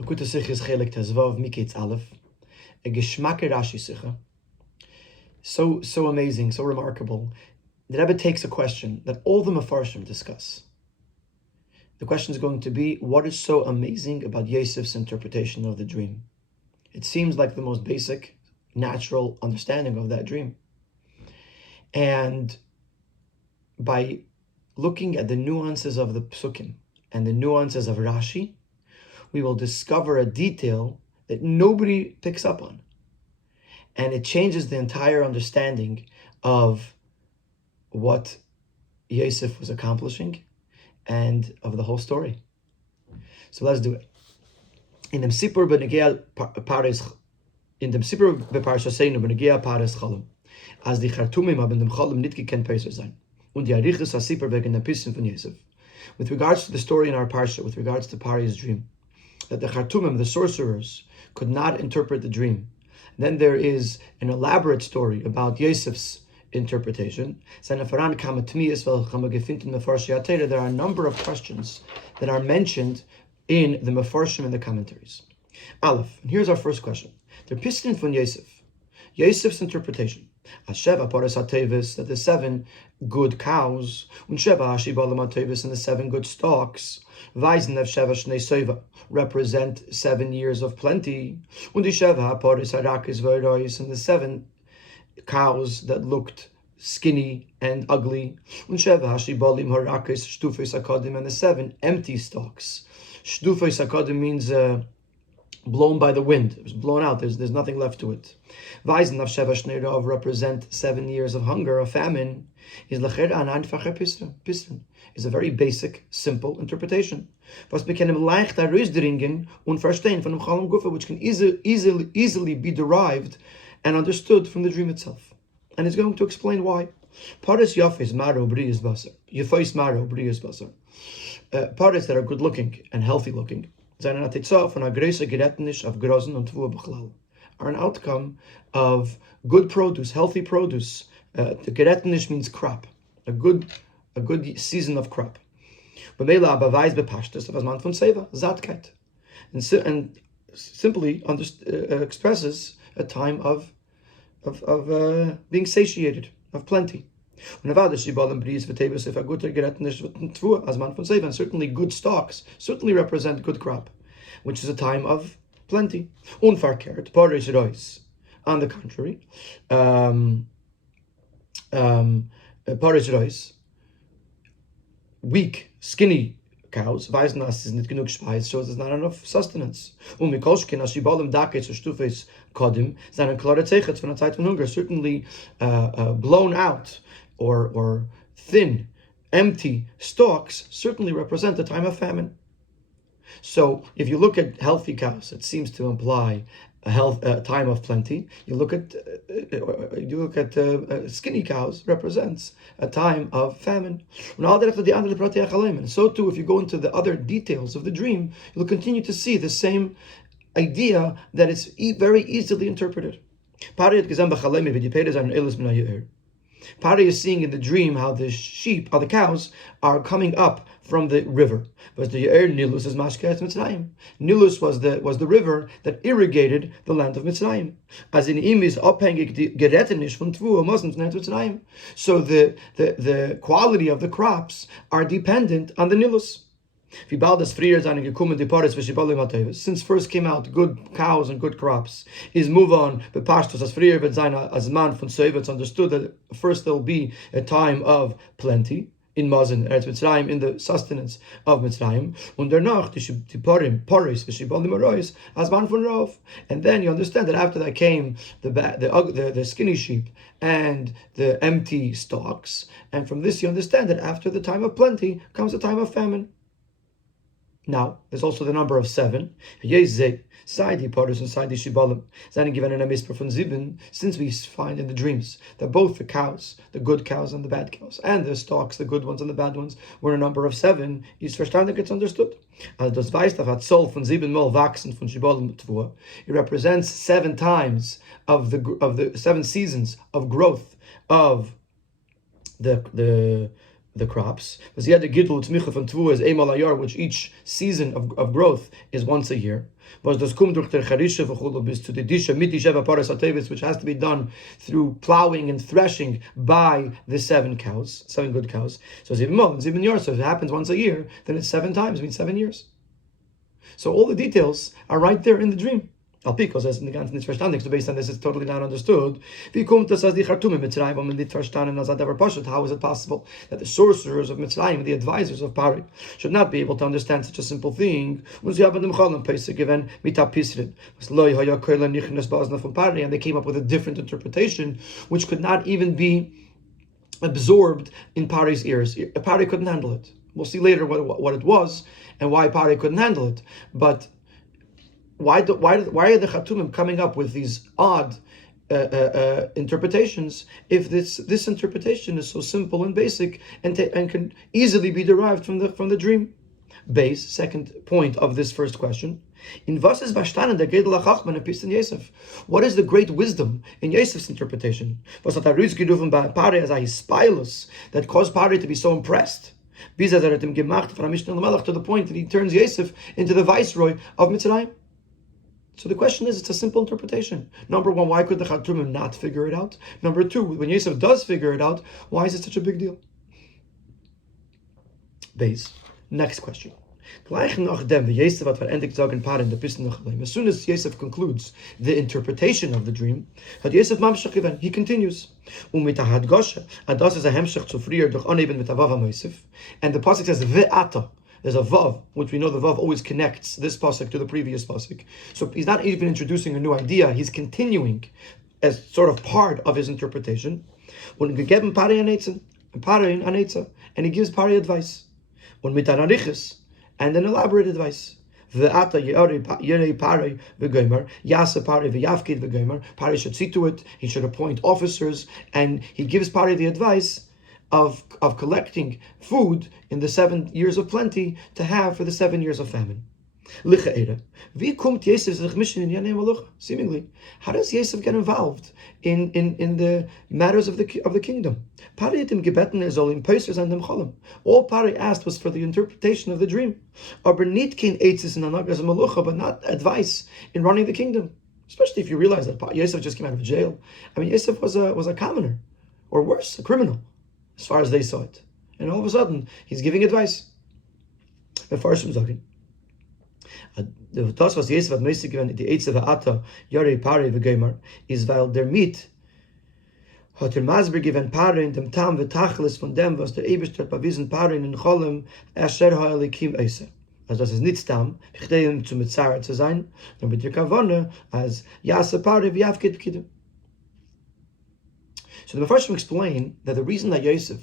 Lakuta Sikha is Chelek Tezvav Miketz Aleph. A Geschmacke Rashi Sikha. So amazing, so remarkable. The Rebbe takes a question that all the Mefarshim discuss. The question is going to be, what is so amazing about Yosef's interpretation of the dream? It seems like the most basic, natural understanding of that dream. And by looking at the nuances of the Psukim and the nuances of Rashi, we will discover a detail that nobody picks up on. And it changes the entire understanding of what Yosef was accomplishing and of the whole story. So let's do it. In the Sipur beParshasenu Benegea Pares Chalom, as die Chartumim haben dem Chalom nicht gekannt Pesach sein, und die Arichas HaSipur wegen der Pissen von Yosef. With regards to the story in our Parsha, with regards to Pari's dream, that the Chartumim, the sorcerers, could not interpret the dream. Then there is an elaborate story about Yosef's interpretation. There are a number of questions that are mentioned in the Mefarshim and the commentaries. Aleph, and here's our first question. The piston von Yosef. Yosef's interpretation. Asheva paras hatevis, that the 7 good cows, and Sheva hashibalim hatevis, and the 7 good stalks, Weisen of Sheva Shnei Seva, represent 7 years of plenty, and the Sheva paras harakis v'rois, and the 7 cows that looked skinny and ugly, and Sheva hashibalim harakis shtufis akadim, and the 7 empty stalks. Shtufis akadim means blown by the wind. It was blown out. There's nothing left to it. Weisen of Sheva Shnei Rav represent 7 years of hunger, of famine. Is lechera an einfache Piston. Is a very basic, simple interpretation. Was bekenem leicht herausdringen und verstehen von dem Chalom Gufa, which can easily be derived and understood from the dream itself. And it's going to explain why. Paris yafis maro brius basar. Yafis maro brius basar. Paris that are good looking and healthy looking are an outcome of good produce, healthy produce. The geretnish means crop, a good season of crop. And simply expresses a time of being satiated, of plenty. And certainly good stocks certainly represent good crop, which is a time of plenty. Unverkehrt, Parish Reis. On the contrary, Parish Reis, weak, skinny cows, Weisenast is nicht genug Speis, shows there's not enough sustenance. Mikolshkin, as Shibalim Dakets or Stufes Kodim, seinen klare Zeichen von der Zeit von Hunger, certainly blown out or thin, empty stalks certainly represent a time of famine. So if you look at healthy cows, it seems to imply a time of plenty. You look at skinny cows, represents a time of famine. And so too, if you go into the other details of the dream, you'll continue to see the same idea that it's very easily interpreted. Pari is seeing in the dream how the cows are coming up from the river. But the Nilus is Mashkes Mitzrayim. Nilus was the river that irrigated the land of Mitzrayim. As in is abhängig gerettenish von Tvua Muslims Mitzrayim. So the quality of the crops are dependent on the Nilus. Since first came out good cows and good crops, is move on the pastors as frier as man von Seva. It's understood that first there will be a time of plenty in Mazin, Eretz Mitzrayim, in the sustenance of Mitzrayim. Und danach die Paris v'shibalim arois as man von Rav. And then you understand that after that came the skinny sheep and the empty stalks. And from this you understand that after the time of plenty comes the time of famine. Now, there's also the number of 7. Since we find in the dreams that both the cows, the good cows and the bad cows, and the stalks, the good ones and the bad ones, were a number of 7, it's understood. It represents 7 times of the 7 seasons of growth of the the crops. Was he had the gidul tzmicha from tvu is emal ayar, which each season of growth is once a year. Was das kum durch der charisha v'chulu bis to the disha miti sheva paras atevis, which has to be done through plowing and threshing by the 7 good cows. So zibin yar, so if it happens once a year, then it's 7 times, means 7 years. So all the details are right there in the dream. Alpiko says in the ganzen nicht verstanden, so based on this, it's totally not understood. How is it possible that the sorcerers of Mitzrayim, the advisors of Pari, should not be able to understand such a simple thing? And they came up with a different interpretation, which could not even be absorbed in Pari's ears. Pari couldn't handle it. We'll see later what it was and why Pari couldn't handle it. But why are the Chatumim coming up with these odd interpretations if this interpretation is so simple and basic and can easily be derived from the dream? Base, second point of this first question. What is the great wisdom in Yosef's interpretation? That caused Pari to be so impressed, to the point that he turns Yosef into the viceroy of Mitzrayim. So the question is, it's a simple interpretation. Number one, why could the Chatumim not figure it out? Number two, when Yosef does figure it out, why is it such a big deal? Base. Next question. As soon as Yosef concludes the interpretation of the dream, he continues. And the pasuk says, Ve'ata. There's a vav, which we know the vav always connects this pasuk to the previous pasuk. So he's not even introducing a new idea, he's continuing as sort of part of his interpretation. And he gives Pari advice. And an elaborate advice. Pari should see to it, he should appoint officers, and he gives Pari the advice of collecting food in the 7 years of plenty to have for the 7 years of famine. Seemingly, how does Yosef get involved in the matters of the kingdom? All Pari asked was for the interpretation of the dream, but not advice in running the kingdom. Especially if you realize that Yosef just came out of jail. I mean, Yosef was a commoner, or worse, a criminal, as far as they saw it. And all of a sudden, he's giving advice. The first was talking. Das was Yosef hat Moshe given the Eitz Ve'ata Yarei Pari V'Gomer is weil der Mit hat Masber given Pari in dem Tam V'Tachlis von dem was der Eberst hat bewiesen Pari in Cholem Asher Ha'elikim Eise. Also das ist nicht Tam, wichtig zu Mitzara zu sein, nur mit der Kavane als Yasa Pari V'Yavkid P'Kidim. So the first one explain that the reason that Yosef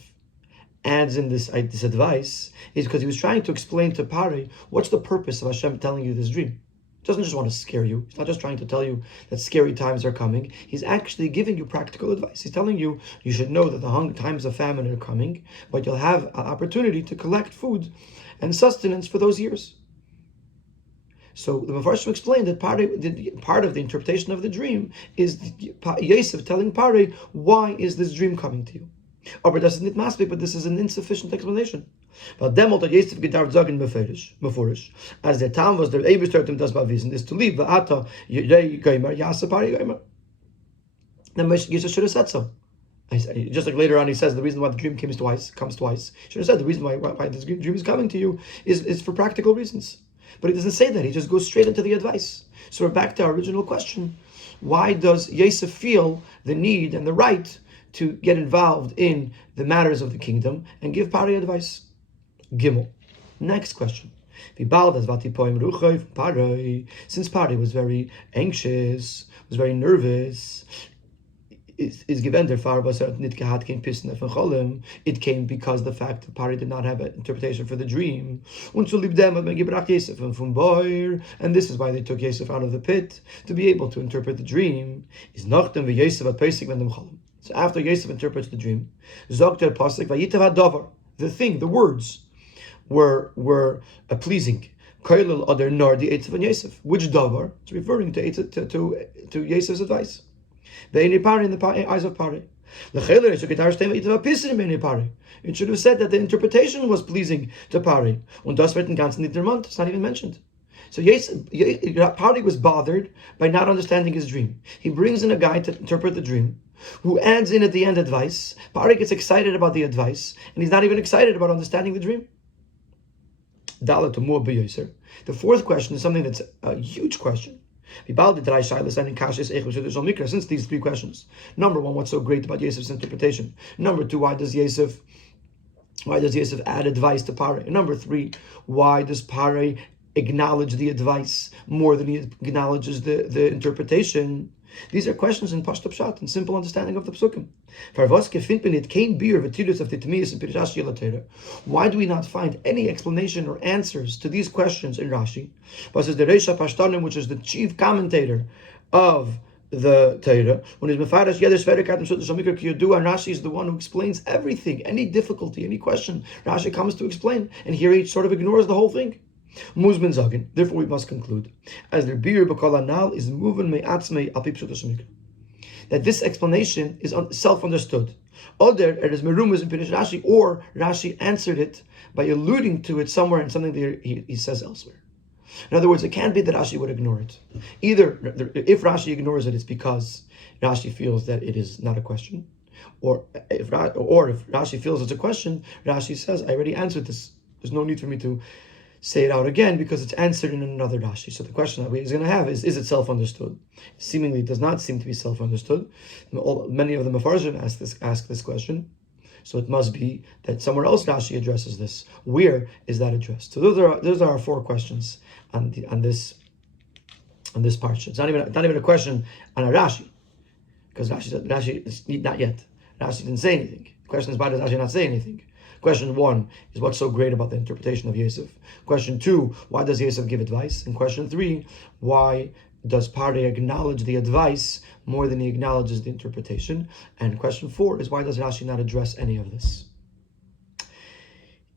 adds in this advice is because he was trying to explain to Pari what's the purpose of Hashem telling you this dream. He doesn't just want to scare you. He's not just trying to tell you that scary times are coming. He's actually giving you practical advice. He's telling you you should know that the times of famine are coming, but you'll have an opportunity to collect food and sustenance for those years. So the Mepharshim explained that part of the interpretation of the dream is Yosef telling Pari, why is this dream coming to you? But this is not masbik, but this is an insufficient explanation. But demol that Yosef gedarf sagen meforish, as the town was the Eberstertum das bewiesen is to leave Ata Yirei Gomer Yasa Pari Gomer. Then Yosef should have said so. Just like later on he says the reason why the dream comes twice. Should have said the reason why this dream is coming to you is for practical reasons. But he doesn't say that. He just goes straight into the advice. So we're back to our original question: why does Yosef feel the need and the right to get involved in the matters of the kingdom and give Pari advice? Gimel. Next question. Since Pari was very anxious, was very nervous, it came because the fact that Pari did not have an interpretation for the dream. And this is why they took Yosef out of the pit, to be able to interpret the dream. So after Yosef interprets the dream, the words were pleasing. Which davar? It's referring to Yosef's advice. In the eyes of Pari. It should have said that the interpretation was pleasing to Pari. Und das wird im Ganzen nicht erwähnt. It's not even mentioned. So Pari was bothered by not understanding his dream. He brings in a guy to interpret the dream, who adds in at the end advice. Pari gets excited about the advice, and he's not even excited about understanding the dream. The fourth question is something that's a huge question. Since these three questions. Number one, what's so great about Yosef's interpretation? Number two, why does Yosef add advice to Pari? And number three, why does Pari acknowledge the advice more than he acknowledges the interpretation? These are questions in Pashto Pshat, and simple understanding of the Psukim. Why do we not find any explanation or answers to these questions in Rashi? Which is the chief commentator of the Torah, when and Rashi is the one who explains everything, any difficulty, any question, Rashi comes to explain, and here he sort of ignores the whole thing. Therefore, we must conclude, as the bir b'kol anal is moving me'atzmei al pi pshuto shemikra, that this explanation is self-understood. Oder it is merumas in Pirish Rashi, or Rashi answered it by alluding to it somewhere in something that he says elsewhere. In other words, it can't be that Rashi would ignore it. Either if Rashi ignores it, it's because Rashi feels that it is not a question, or if Rashi feels it's a question, Rashi says, I already answered this. There's no need for me to say it out again because it's answered in another Rashi. So the question that he's going to have is it self-understood? Seemingly, it does not seem to be self-understood. Many of the Mefarshim ask this question. So it must be that somewhere else Rashi addresses this. Where is that addressed? So those are our four questions on this parsha. It's not even a question on a Rashi, because Rashi is not yet. Rashi didn't say anything. The question is, why does Rashi not say anything? Question one is, what's so great about the interpretation of Yosef? Question two, why does Yosef give advice? And question three, why does Pari acknowledge the advice more than he acknowledges the interpretation? And question four is, why does Rashi not address any of this?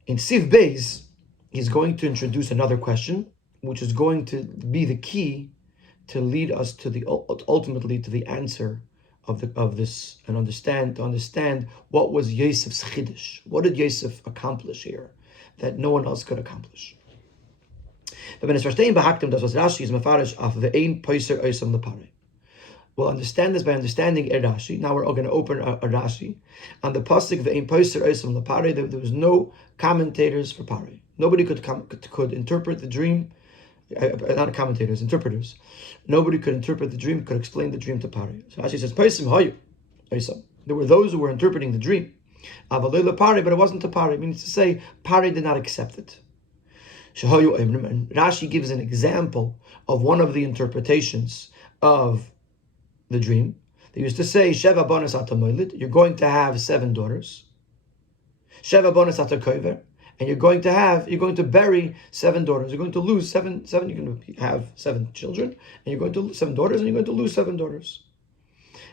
In Siv Beis, he's going to introduce another question, which is going to be the key to lead us to ultimately to the answer of this, and understand what was Yosef's chiddush. What did Yosef accomplish here that no one else could accomplish? We'll understand this by understanding Rashi. Now we're all going to open a Rashi. On the pasuk ve'ein poiser oisam lepare, there was no commentators for Pari. Nobody could interpret the dream. Not commentators, interpreters. Nobody could interpret the dream, could explain the dream to Pari. So Rashi says, Paisim hayu. There were those who were interpreting the dream. Avalei Pari, but it wasn't to Pari. It means to say, Pari did not accept it. And Rashi gives an example of one of the interpretations of the dream. They used to say, Sheva bonas atamoilid, you're going to have 7 daughters. Sheva bonas atakover, and you're going to bury 7 daughters. You're going to lose seven. You're going to have 7 children, and you're going to lose 7 daughters, and you're going to lose 7 daughters.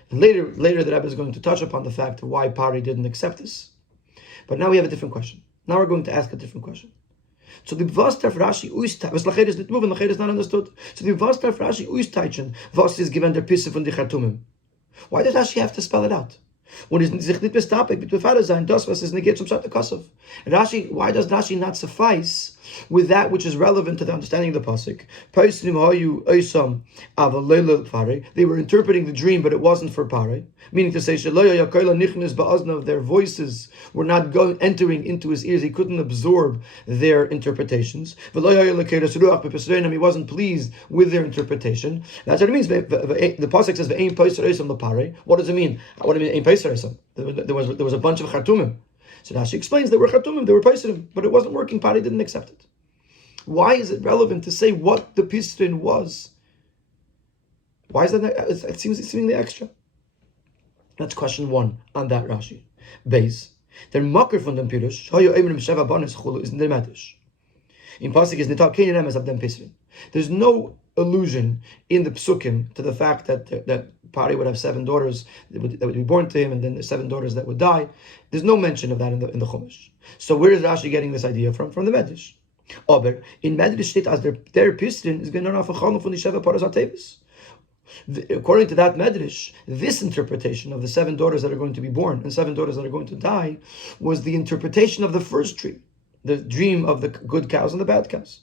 And later the Rabbi is going to touch upon the fact of why Pari didn't accept this. But now we have a different question. Now we're going to ask a different question. So the Vastaf Rashi was lached is not moving, lached is not understood. So the Vastaf Rashi uistaichen, was is given der Pisse von die Chartumim. Why does Rashi have to spell it out? When is sich nicht bestapig mit Befader sein, das was is negate zum Pshat Kasov. Rashi, why does Rashi not suffice with that which is relevant to the understanding of the pasuk? They were interpreting the dream, but it wasn't for Pari. Meaning to say, their voices were not entering into his ears. He couldn't absorb their interpretations. He wasn't pleased with their interpretation. That's what it means. The pasuk says, what does it mean? What do you mean? There was a bunch of chartumim. So now she explains there were chartumim, they were paisarim, but it wasn't working. Pari didn't accept it. Why is it relevant to say what the pisrin was? Why is that? It seems seemingly extra. That's question one on that Rashi. Beis. Der Makar von dem Pirush, Hayu Emrim Sheva Banis Chulu, is in der Medish. In Pasuk is Nital Kenyan Emes of dem Pisrin. There's no allusion in the Psukim to the fact that Pari would have 7 daughters that would be born to him, and then the 7 daughters that would die. There's no mention of that in the Chumash. So where is Rashi getting this idea from? From the Medish. Aber in Medish steht as der Pisrin is going to have a chalom from the Sheva Paras HaTevis. According to that medrash, this interpretation of the 7 daughters that are going to be born and 7 daughters that are going to die was the interpretation of the first dream, the dream of the good cows and the bad cows.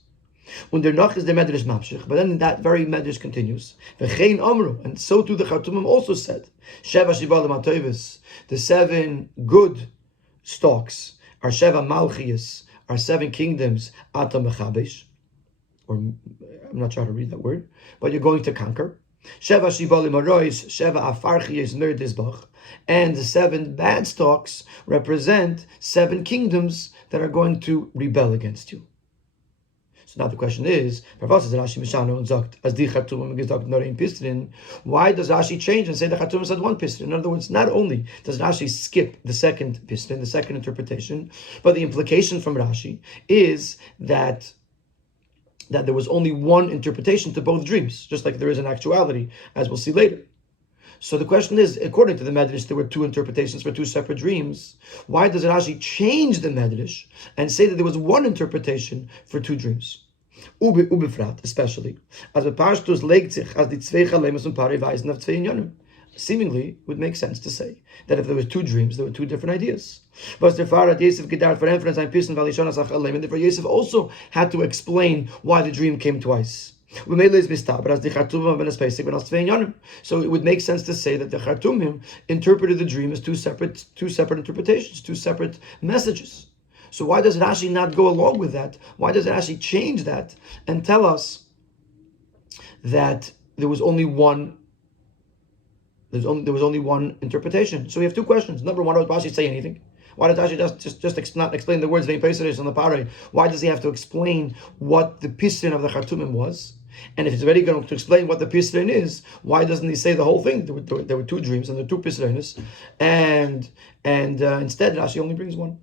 Und der noch is the medrash mamshich, but then that very medrash continues. V'chein amru, and so too the Chartumim also said, Sheva shibalim hatovis, the 7 good stalks are Sheva malchias, are 7 kingdoms ata mechabesh, or I'm not sure how to read that word, but you're going to conquer. Sheva shibalim harois, Sheva afarchias ner dizbach, and the 7 bad stalks represent 7 kingdoms that are going to rebel against you. So now the question is, why does Rashi change and say the Chartumim said 1 piston? In other words, not only does Rashi skip the second piston, the second interpretation, but the implication from Rashi is that there was only 1 interpretation to both dreams, just like there is in actuality, as we'll see later. So the question is, according to the Medrash, there were 2 interpretations for 2 separate dreams. Why does Rashi change the Medrash and say that there was 1 interpretation for 2 dreams? Ubefrat, especially, as a pashtus legt sich as die zwei chalemus und pari weisen auf 2 inyanim. Seemingly, it would make sense to say that if there were 2 dreams, there were 2 different ideas. But the Farat Yosef gedacht for inference ein Pissen weil Ishonas ach alem, and therefore Yosef also had to explain why the dream came twice. So it would make sense to say that the Chartumim interpreted the dream as two separate interpretations, 2 separate messages. So why does Rashi not go along with that? Why does Rashi change that and tell us that there was only one? There was only 1 interpretation. So we have 2 questions. Number 1, does Rashi say anything? Why does Rashi just not explain the words vein peiserish on the parei? Why does he have to explain what the piston of the Chartumim was? And if he's already going to explain what the piston is, why doesn't he say the whole thing? There were 2 dreams and there were 2 pistones, and instead Rashi only brings 1.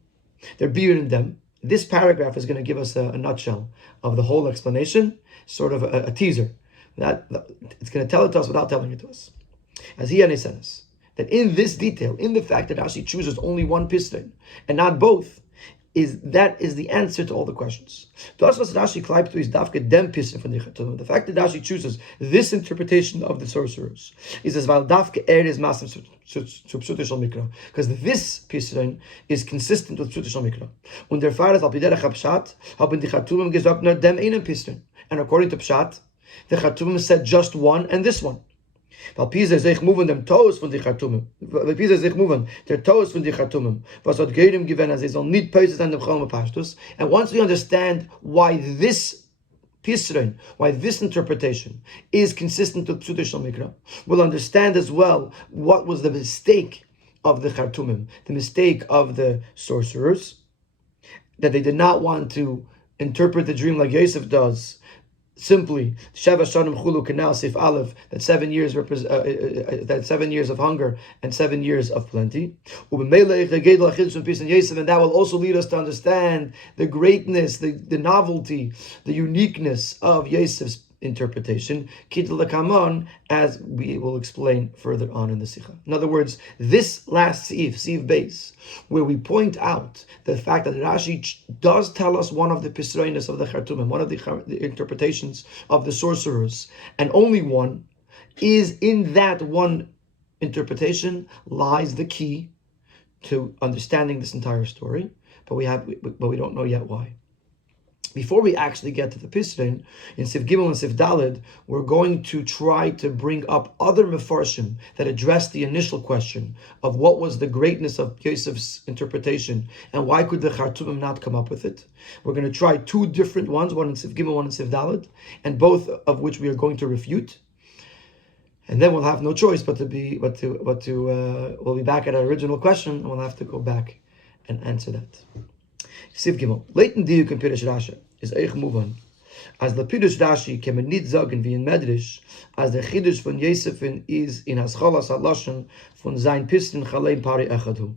They're beard in them. This paragraph is going to give us a nutshell of the whole explanation, sort of a teaser. That it's going to tell it to us without telling it to us. As he says, that in this detail, in the fact that Rashi chooses only 1 piston and not both, is the answer to all the questions. The fact that Rashi chooses this interpretation of the sorcerers is as well because this piston is consistent with Psut Mikra. And according to Pshat, the Chartumim said just 1 and this one. Weil Pisa sich moving them toes von die Chartumim. Weil Pisa sich moving their toes von die Chartumim. Was hat Gerim given as is on need poses and the Chalma Pashtus. And once we understand why this Pisrein, why this interpretation is consistent with Psut Mikra, we'll understand as well what was the mistake of the Chartumim, the mistake of the sorcerers, that they did not want to interpret the dream like Yosef does, simply Sheva Shanim Chulu Kanal Sif Aleph, that 7 years that 7 years of hunger and 7 years of plenty. And that will also lead us to understand the greatness, the novelty, the uniqueness of Yosef's interpretation, as we will explain further on in the Sikha. In other words, this last Sif base, where we point out the fact that Rashi does tell us one of the Pisreinis of the Chartumim, one of the interpretations of the sorcerers, and only one, is in that one interpretation lies the key to understanding this entire story, but we don't know yet why. Before we actually get to the Pisrein, in Sif Gimel and Sif Daled, we're going to try to bring up other Mefarshim that address the initial question of what was the greatness of Yosef's interpretation and why could the Chartumim not come up with it. We're going to try 2 different ones, one in Sif Gimel, one in Sif Daled, and both of which we are going to refute. And then we'll have no choice we'll be back at our original question, and we'll have to go back and answer that. Sif Gimel. Leighton Diuk in Pirush Rashi is eich muvan. As the Pirush Rashi can nit sagen wie in Medrash, as the Chiddush von Yosef is in Haschalas HaLashon von sein Pisten Chaleim Pari Echadu.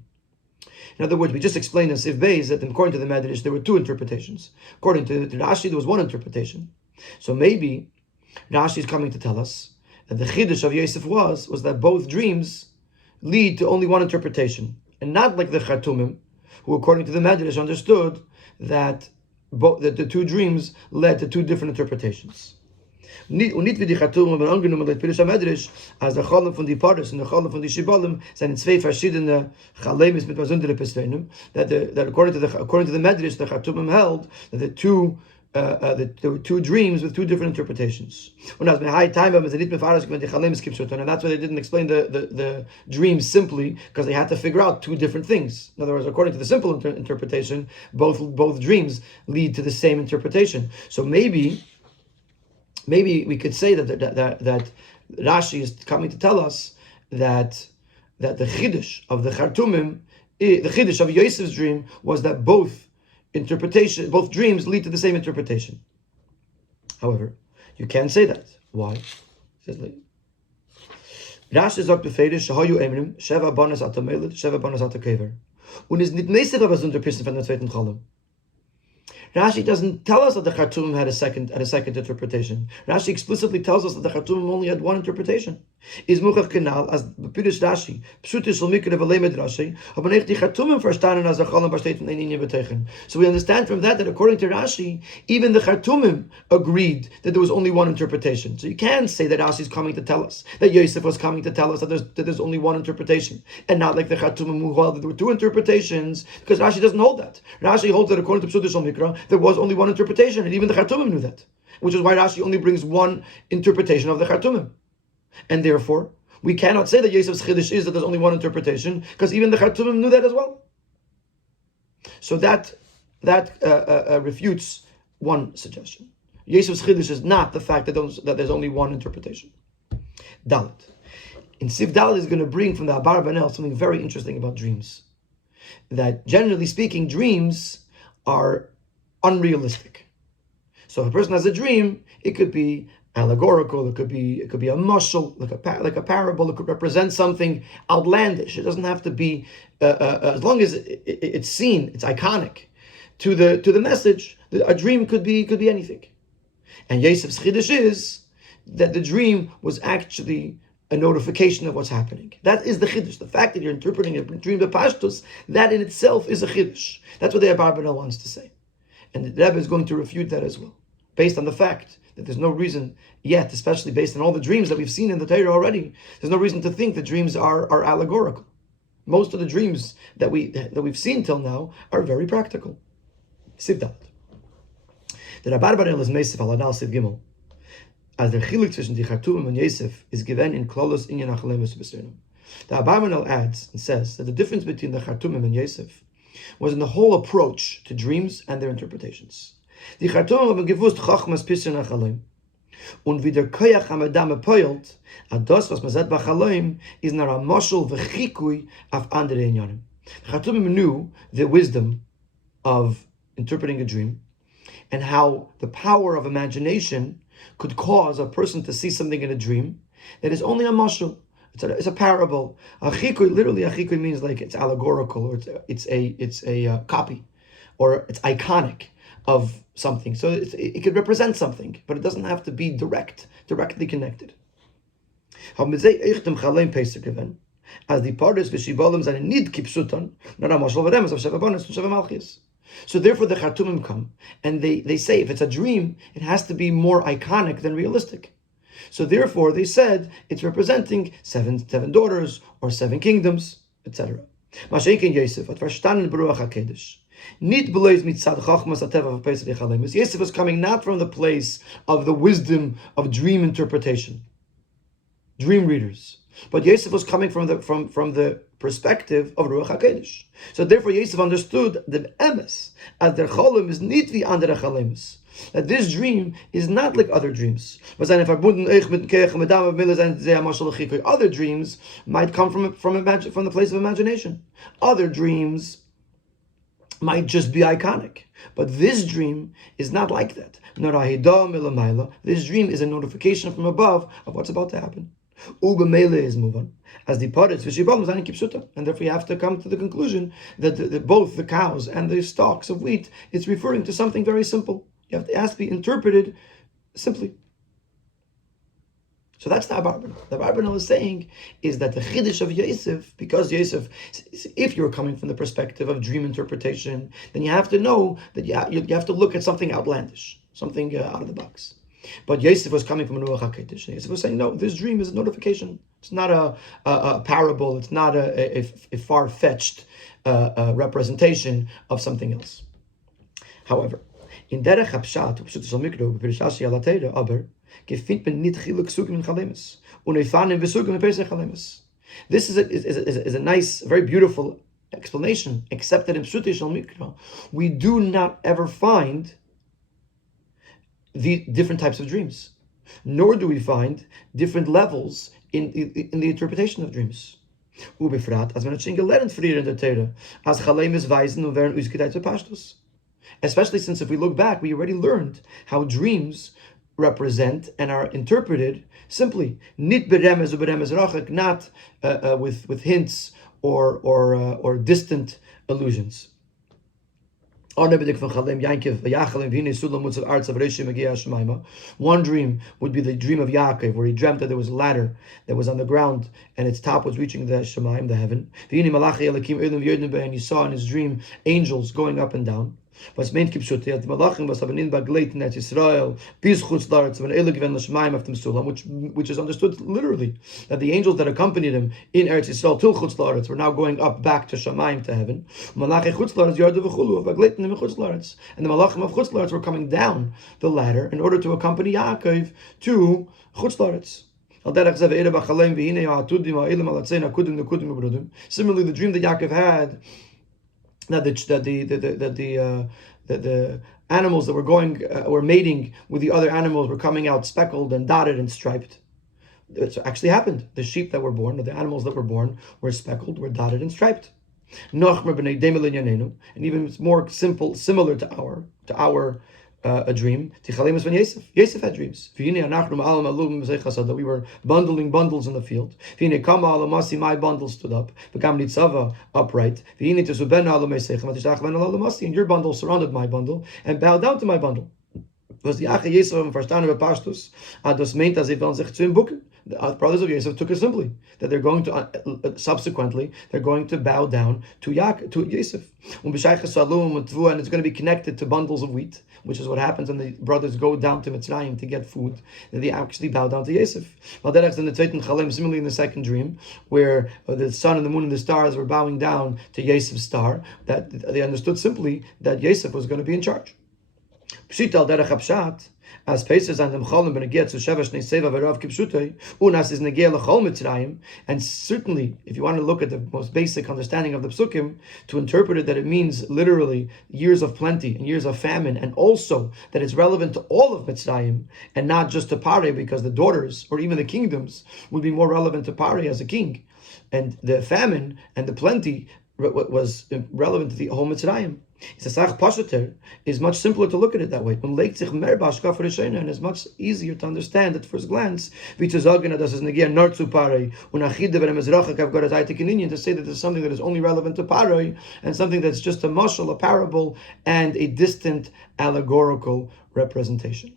In other words, we just explained in Sif Beis that according to the Medrash there were 2 interpretations. According to Rashi there was 1 interpretation. So maybe Rashi is coming to tell us that the Chiddush of Yosef was that both dreams lead to only 1 interpretation, and not like the Chartumim, who, according to the Medrash, understood that the 2 dreams led to 2 different interpretations. Und nicht wie die Chatumen, wenn angenommen wird, Pirush HaMedrash, als der Chalem von die Paris und der Chalem von die Shibalim sind zwei verschiedene Chalemis mit besonderen Pesrenim, that according to the Medrash, the Chatumim held that there were two dreams with two different interpretations. And that's why they didn't explain the dreams simply, because they had to figure out two different things. In other words, according to the simple interpretation, both dreams lead to the same interpretation. So maybe we could say that Rashi is coming to tell us that the chiddush of the Chartumim, the chiddush of Yosef's dream, was that both dreams lead to the same interpretation. However, you can't say that. Why? Rashi sagt befehlisch, shahayu emrim, sheva banas atamelid, sheva banas atakever. Und ist nicht meistens aber so unterpissen von der zweiten Chalem. Rashi doesn't tell us that the Chartumim had a second interpretation. Rashi explicitly tells us that the Chartumim only had one interpretation. Is muchach kenal as Pirush Rashi, psutish shel mikra v'leimed Rashi, aber nicht die Chartumim verstanden as a Chalem besteht von ein beteichen. So we understand from that according to Rashi, even the Chartumim agreed that there was only one interpretation. So you can't say that Rashi is coming to tell us that Yosef was coming to tell us that there's only one interpretation, and not like the Chartumim who held that there were two interpretations, because Rashi doesn't hold that. Rashi holds that according to psutish shel mikra, there was only one interpretation, and even the Chartumim knew that, which is why Rashi only brings one interpretation of the Chartumim. And therefore, we cannot say that Yosef's chiddush is that there's only one interpretation, because even the Chartumim knew that as well. So that refutes one suggestion. Yosef's chiddush is not the fact that there's only one interpretation. Dalet. In Siv Dalet is going to bring from the Abarbanel something very interesting about dreams. That generally speaking, dreams are unrealistic. So if a person has a dream, it could be allegorical, it could be a mashal, like a parable. It could represent something outlandish. It doesn't have to be as long as it's seen, it's iconic to the message. A dream could be anything. And Yosef's chiddush is that the dream was actually a notification of what's happening. That is the chiddush. The fact that you're interpreting a dream b'pashtus, that in itself is a chiddush. That's what the Abarbanel wants to say. And the Rebbe is going to refute that as well, based on the fact that there's no reason yet, especially based on all the dreams that we've seen in the Torah already, there's no reason to think that dreams are allegorical. Most of the dreams that we've seen till now are very practical. Sivdat. The Abarbanel is Meisef al Anal Siv Gimel, as the chiluk zwischen the Chartumim and Yosef is given in Klolos Inyan Achalemus B'Srenim. The Abarbanel adds and says that the difference between the Chartumim and Yosef was in the whole approach to dreams and their interpretations. Die Chartumim haben gewusst Chachmas Pisser nach Chaloim. Und wie der Koyach am Adam peult, das, was man sagt bei Chaloim, is nar a moshel v'chikui auf andere Inyanim. The Chartumim knew the wisdom of interpreting a dream, and how the power of imagination could cause a person to see something in a dream that is only a moshel. It's a parable. Literally, achikui means like it's allegorical, or it's a copy, or it's iconic of something. So it could represent something, but it doesn't have to be directly connected. As the pardes v'shibolim zane nid kipsutan, not a mashal v'remes of sheva bonus and sheva malchis. So therefore the Chartumim come, and they say if it's a dream, it has to be more iconic than realistic. So therefore they said it's representing seven daughters or 7 kingdoms, etc. Mashenkin Yosef hat verstanden beruach hakedesh. Nit beleis mitzad chachmas ateva v'pesach yechalemus. Yosef was coming not from the place of the wisdom of dream interpretation, dream readers, but Yosef was coming from the perspective of Ruach HaKodesh. So therefore Yosef understood the emes as der chalem is nit wie andere chalemus. That this dream is not like other dreams. Other dreams might come from the place of imagination. Other dreams might just be iconic. But this dream is not like that. This dream is a notification from above of what's about to happen. Is as the parrots, and therefore you have to come to the conclusion that both the cows and the stalks of wheat, it's referring to something very simple. It has to be interpreted simply. So that's the Abarbanel. The Abarbanel is saying is that the chiddush of Yosef, because Yosef, if you're coming from the perspective of dream interpretation, then you have to know that you have to look at something outlandish, something out of the box. But Yosef was coming from a Ruach HaKodesh. Yosef was saying, no, this dream is a notification. It's not a parable. It's not a far-fetched representation of something else. However, in Derech HaPshat, Pshutas HaMikro, B'Pirshashi Alateira, aber, gefindt man nicht chiluk sugim in chalemus, unefanim v'sugim in pesach chalemus. This is a nice, very beautiful explanation, except that in Pshutas HaMikro, we do not ever find the different types of dreams, nor do we find different levels in the interpretation of dreams. Ubefrat, as man hat schon gelernt früher in der Teire, as chalemus weisen und werden ausgeteilt zu Pashtus. Especially since if we look back, we already learned how dreams represent and are interpreted simply, nit beremez uberemez rachak, not with hints or distant allusions. One dream would be the dream of Yaakov, where he dreamt that there was a ladder that was on the ground and its top was reaching the Shemaim, the heaven. And he saw in his dream angels going up and down. Was meint kipshute at malachim was haben in bagleiten at Israel bis chutz laaretz when ele given l'shemaim after Sulam, which is understood literally that the angels that accompanied him in Eretz Yisrael till chutz laaretz were now going up back to Shemaim, to heaven. Malachi chutz laaretz yardu v'chulu bagleiten in chutz laaretz, and the malachim of chutz laaretz were coming down the ladder in order to accompany Yaakov to chutz laaretz. Similarly, the dream that Yaakov had, that the animals that were going were mating with the other animals were coming out speckled and dotted and striped. It actually happened. The sheep that were born, or the animals that were born, were speckled, were dotted and striped. And even it's more simple, similar to our a dream. Yosef had dreams. That we were bundling bundles in the field. My bundle stood up. Upright. And your bundle surrounded my bundle and bowed down to my bundle. The brothers of Yosef took it simply that they're going to subsequently they're going to bow down to Yosef, and it's going to be connected to bundles of wheat, which is what happens when the brothers go down to Mitzrayim to get food. That they actually bow down to Yosef. Similarly, in the second dream, where the sun and the moon and the stars were bowing down to Yosef's star, that they understood simply that Yosef was going to be in charge. As Pesach and Cholim benegia to Shevash Neiseva Verav Kipshutei, Unas is negia lechol Mitzrayim, and certainly, if you want to look at the most basic understanding of the Psukim, to interpret it that it means literally years of plenty and years of famine, and also that it's relevant to all of Mitzrayim and not just to Pare, because the daughters or even the kingdoms would be more relevant to Pare as a king, and the famine and the plenty was relevant to the whole Mitzrayim. It's much simpler to look at it that way. And it's much easier to understand at first glance. To say that this is something that is only relevant to Paroi, and something that's just a mashal, a parable, and a distant allegorical representation.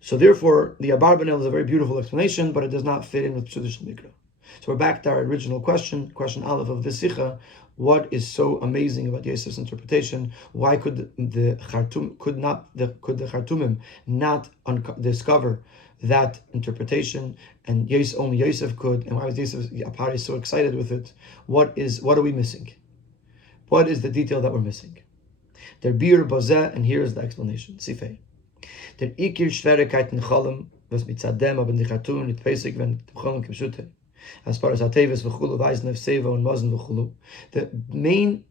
So therefore, the Abarbanel is a very beautiful explanation, but it does not fit in with Pshutas Mikra. So we're back to our original question Aleph of the Sikha. What is so amazing about Yosef's interpretation? Why could the Khartoumim not discover that interpretation, and only Yosef could? And why was Yosef Apari so excited with it? What are we missing? What is the detail that we're missing? Der Bir Bazeh, and here is the explanation. Sifei. Der Ikir Schwerigkeiten Cholim, was mit Zadem, aber die Khartoum mit Pesach, wenn Cholim Kipshute. As far as Hatevis v'chulu, Vaisnev Seva and Mazin v'chulu, the main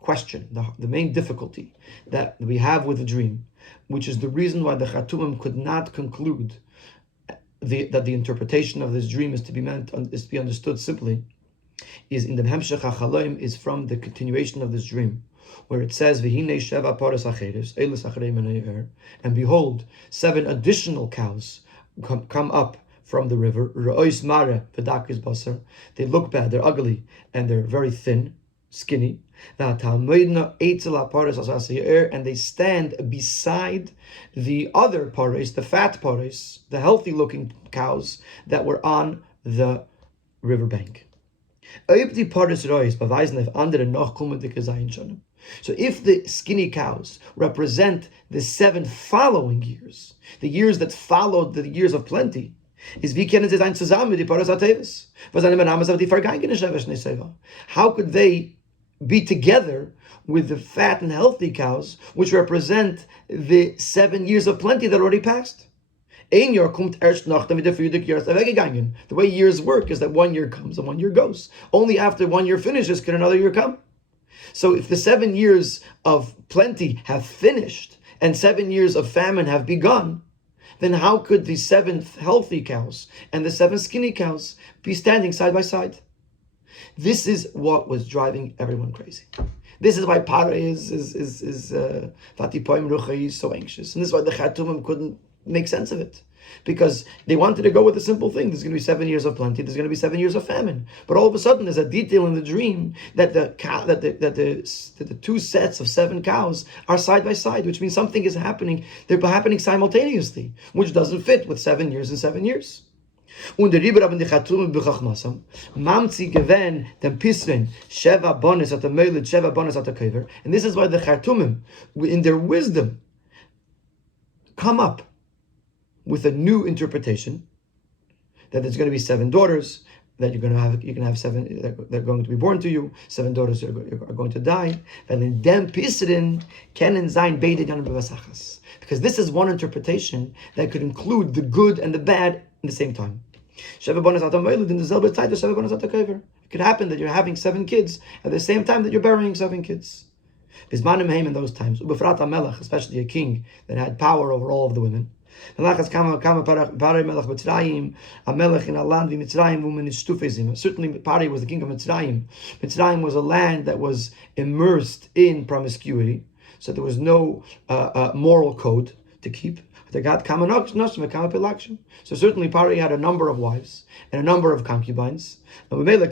question, the main difficulty that we have with the dream, which is the reason why the Khartoumim could not conclude that the interpretation of this dream is to be understood simply, is in the Hemshech HaChaloim, is from the continuation of this dream, where it says, "V'hinei sheva paras acheres, eilis achrei menei," and behold, 7 additional cows come up from the river. Re'ois mare v'dakis basar. They look bad, they're ugly, and they're very thin, skinny. And they stand beside the other pares, the fat pares, the healthy-looking cows that were on the riverbank. So if the skinny cows represent the 7 following years, the years that followed the years of plenty, is wie können sie sein zusammen mit die Paras HaTevis? Was seine Namen auf die vergangene Shevesh Neseva? How could they be together with the fat and healthy cows, which represent the 7 years of plenty that already passed? Ein Jahr kommt erst nachdem der 4 Jahr ist weggegangen. The way years work is that 1 year comes and 1 year goes. Only after 1 year finishes can another year come. So if the 7 years of plenty have finished and 7 years of famine have begun, then how could the 7 healthy cows and the 7 skinny cows be standing side by side? This is what was driving everyone crazy. This is why Pare is so anxious. And this is why the Khartoumim couldn't make sense of it. Because they wanted to go with a simple thing. There's going to be 7 years of plenty. There's going to be 7 years of famine. But all of a sudden, there's a detail in the dream that the 2 sets of 7 cows are side by side, which means something is happening. They're happening simultaneously, which doesn't fit with 7 years and 7 years. Und der Riber haben die Chatumen b'chachmasam, mamzi gewen dem Pisrin, sheva bonis at the meilet, sheva bonis at the kever. And this is why the Chatumim, in their wisdom, come up with a new interpretation that there's going to be 7 daughters that you're can have 7 that are going to be born to you. 7 daughters are going to die. And then dem Pisrin kenen sein beide gan bevasachas. Because this is one interpretation that could include the good and the bad in the same time. It could happen that you're having 7 kids at the same time that you're burying 7 kids. In those times, especially a king that had power over all of the women. Certainly, Pari was the king of Mitzrayim. Mitzrayim was a land that was immersed in promiscuity, so there was no moral code to keep. So certainly Pari had a number of wives and a number of concubines. And therefore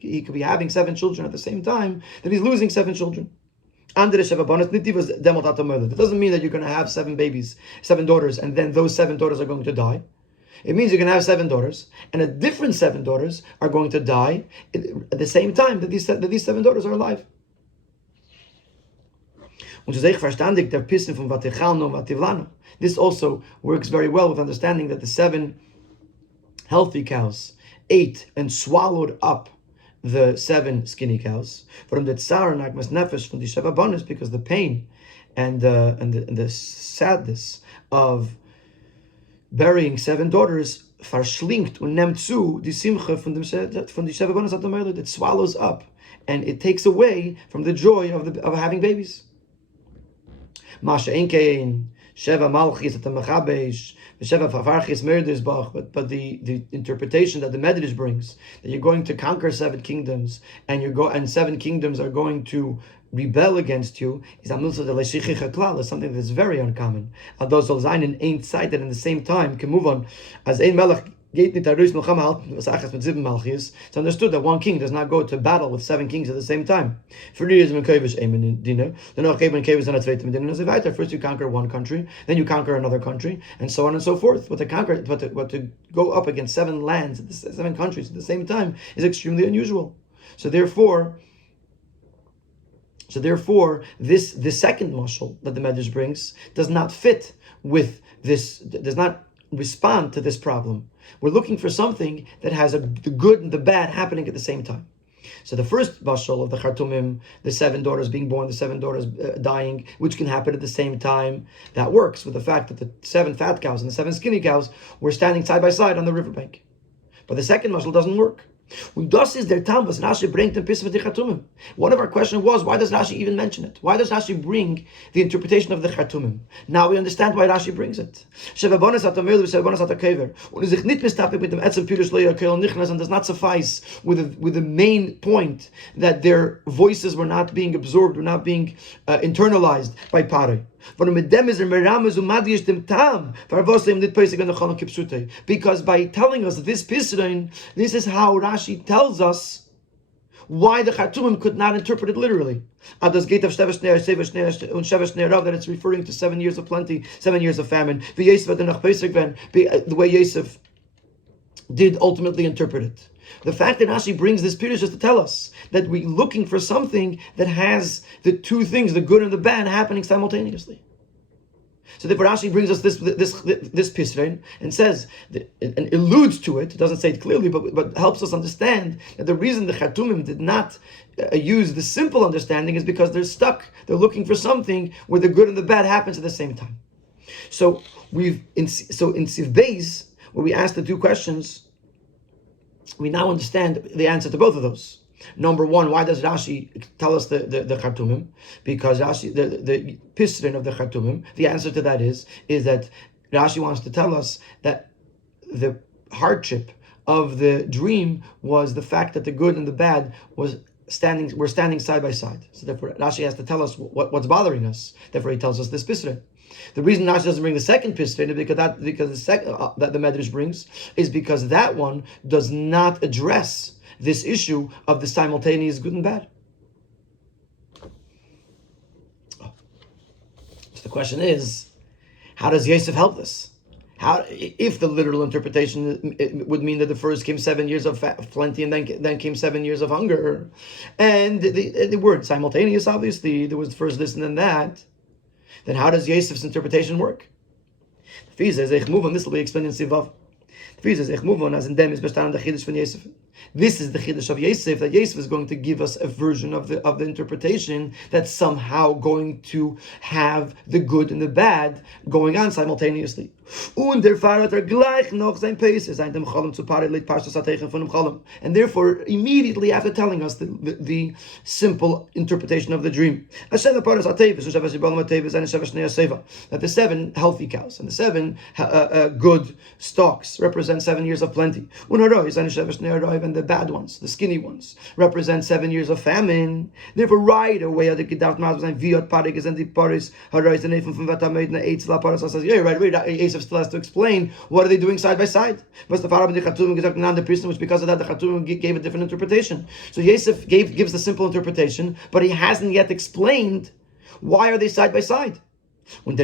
he could be having 7 children at the same time, that he's losing 7 children. It doesn't mean that you're going to have 7 babies, 7 daughters, and then those 7 daughters are going to die. It means you're going to have 7 daughters, and a different 7 daughters are going to die at the same time that these 7 daughters are alive. This also works very well with understanding that the 7 healthy cows ate and swallowed up the 7 skinny cows. Because the pain and the sadness of burying 7 daughters verschlingt und nimmt zu die Simche von die 7 Bonos at the Meiler, that swallows up and it takes away from the joy of having babies. Masha Enkein, Sheva Malchis at the Mechabesh, Sheva Favarchis Merdesbach, but the interpretation that the Medrash brings, that you're going to conquer 7 kingdoms, and 7 kingdoms are going to rebel against you, is something that's very uncommon. Although Zolzainen ain't cited in the same time, can move on as ein Melech. It's understood that one king does not go to battle with 7 kings at the same time. First you conquer one country, then you conquer another country, and so on and so forth. But to go up against 7 lands, 7 countries at the same time is extremely unusual. So therefore, this the second mashal that the Medrash brings does not fit with this, does not respond to this problem. We're looking for something that has the good and the bad happening at the same time. So the first mashal of the Khartoumim, the 7 daughters being born, the 7 daughters dying, which can happen at the same time, that works with the fact that the 7 fat cows and the 7 skinny cows were standing side by side on the riverbank. But the second mashal doesn't work. Und das ist der Tam, was Rashi bringt in Pisah v'ti Chatumim. One of our questions was, why does Rashi even mention it? Why does Rashi bring the interpretation of the Chatumim? Now we understand why Rashi brings it. Sheva bonas at Amel v'sheva bonas at Kever. Und sich nicht mistapik mit dem Etzem Pirush Leia Keil Nichnas, and does not suffice with the main point that their voices were not being absorbed, were not being internalized by Pare. Because by telling us this Pisrein, this is how Rashi tells us why the Khartoumim could not interpret it literally. That it's referring to 7 years of plenty, 7 years of famine. The way Yosef did ultimately interpret it. The fact that Rashi brings this pirush is to tell us that we're looking for something that has the two things, the good and the bad, happening simultaneously. So therefore Rashi brings us this pisrein and says, and alludes to it, doesn't say it clearly, but helps us understand that the reason the Chatumim did not use the simple understanding is because they're stuck. They're looking for something where the good and the bad happens at the same time. So in Siv Beis, where we asked the two questions, we now understand the answer to both of those. Number one, why does Rashi tell us the Khartumim? Because Rashi, the Pisrin of the Khartumim, the answer to that is that Rashi wants to tell us that the hardship of the dream was the fact that the good and the bad were standing side by side. So therefore Rashi has to tell us what's bothering us. Therefore he tells us this Pisrin. The reason Rashi doesn't bring the second pisrin is because the second that the Medrash brings is because that one does not address this issue of the simultaneous good and bad. So the question is, how does Yosef help this? How, if the literal interpretation it would mean that the first came 7 years of plenty and then came 7 years of hunger, and the word simultaneous, obviously there was first this and then that, then how does Yosef's interpretation work? This will be explained in Sivav. This is the Chiddush of Yosef, that Yosef is going to give us a version of the interpretation that's somehow going to have the good and the bad going on simultaneously. And therefore, immediately after telling us the simple interpretation of the dream, that the 7 healthy cows and the 7 good stalks represent 7 years of plenty, and the bad ones, the skinny ones, represent 7 years of famine. Therefore, right away, Yosef still has to explain what are they doing side by side. Which because of that the Chatumim gave a different interpretation. So Yosef gives the simple interpretation, but he hasn't yet explained why are they side by side. And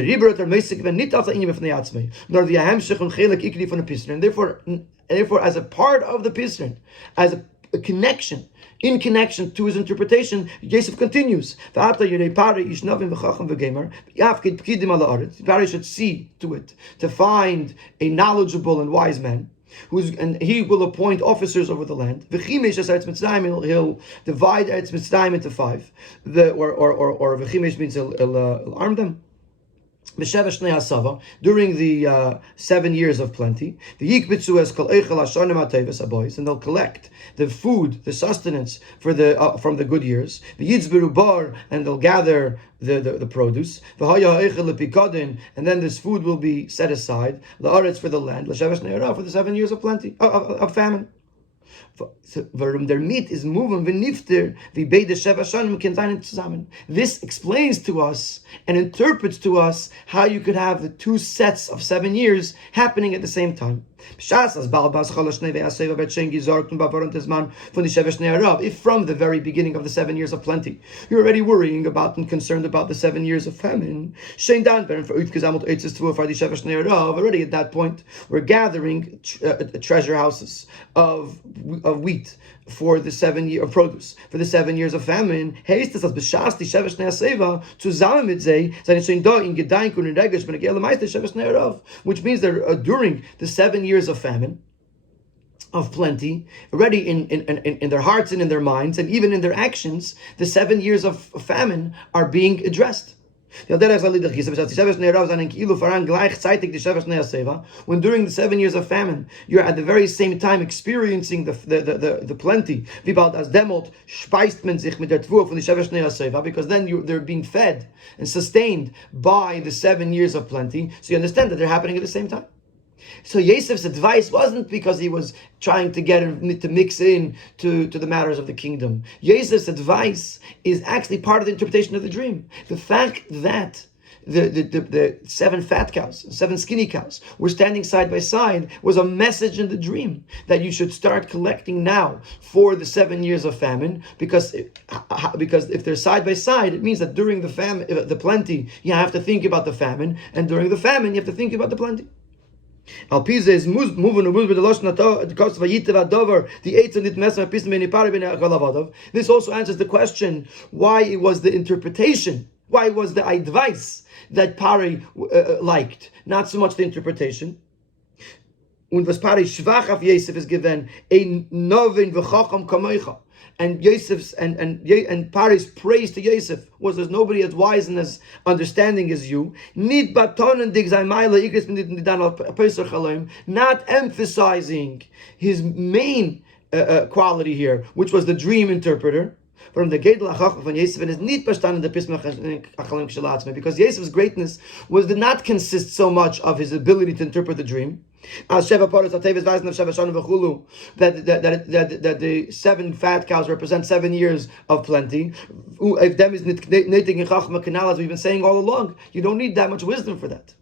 therefore, as a part of the Pisrin, as a connection, in connection to his interpretation, Yosef continues. Pari should see to it to find a knowledgeable and wise man, and he will appoint officers over the land. He'll divide Eretz Mitzrayim into 5. Or V'chimesh means he'll arm them. During the 7 years of plenty, and they'll collect the food, the sustenance for from the good years. And they'll gather the produce. And then this food will be set aside for the land, for the 7 years of plenty of famine. Their meat is moving. This explains to us and interprets to us how you could have the 2 sets of 7 years happening at the same time. If from the very beginning of the 7 years of plenty you're already worrying about and concerned about the 7 years of famine, already at that point we're gathering treasure houses of wheat for the 7 year of produce for the 7 years of famine. Which means that during the 7 years of famine, of plenty, already in their hearts and in their minds, and even in their actions, the 7 years of famine are being addressed. When during the 7 years of famine, you're at the very same time experiencing the plenty, because then they're being fed and sustained by the 7 years of plenty, so you understand that they're happening at the same time. So Yosef's advice wasn't because he was trying to get him to mix in to the matters of the kingdom. Yosef's advice is actually part of the interpretation of the dream. The fact that the 7 fat cows, 7 skinny cows were standing side by side was a message in the dream that you should start collecting now for the 7 years of famine, because if they're side by side, it means that during the famine, the plenty, you have to think about the famine, and during the famine, you have to think about the plenty. Alpize is moving with the lashon the cost of vayitev adover the eight and it mess up piece many pari ben galavadov. This also answers the question why it was the interpretation, why it was the advice that Pari liked, not so much the interpretation. Und was Pari schwach auf Yosef is given a novin v'chacham kamoicha. And Yosef's and Pari's praise to Yosef was there's nobody as wise and as understanding as you. Not emphasizing his main quality here, which was the dream interpreter. From the Gedel HaChacham von Yosef and is not verstanden the Pismach Achalim Kshalatz, because Yosef's greatness did not consist so much of his ability to interpret the dream. That the 7 fat cows represent 7 years of plenty. If them is as we've been saying all along, you don't need that much wisdom for that.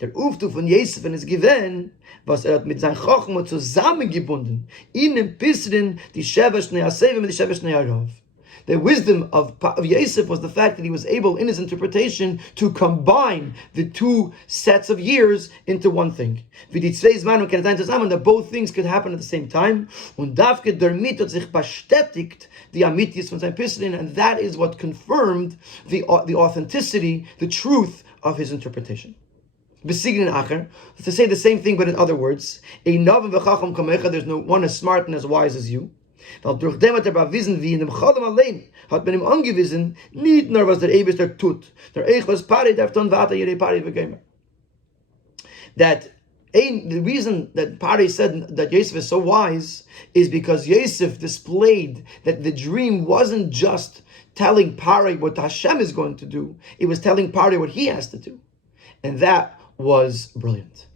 Der Uftu von Yosef ist given, was mit sein Chochma zusammengebunden, in dem Pisrin die Sheva Shnei HaSevim und die Sheva Shnei HaRav. The wisdom of Yosef was the fact that he was able, in his interpretation, to combine the 2 sets of years into one thing. That both things could happen at the same time. Und that is what confirmed the authenticity, the truth of his interpretation. To say the same thing but in other words, there's no one as smart and as wise as you. Weil durch dem hat bewiesen, wie in dem Chalom allein, hat man ihm angewiesen, nicht nur was der Eberster tut, der Eich was Pari darf dann warte, jede Pari bekäme. The reason that Pari said that Yosef is so wise is because Yosef displayed that the dream wasn't just telling Pari what Hashem is going to do, it was telling Pari what he has to do. And that was brilliant.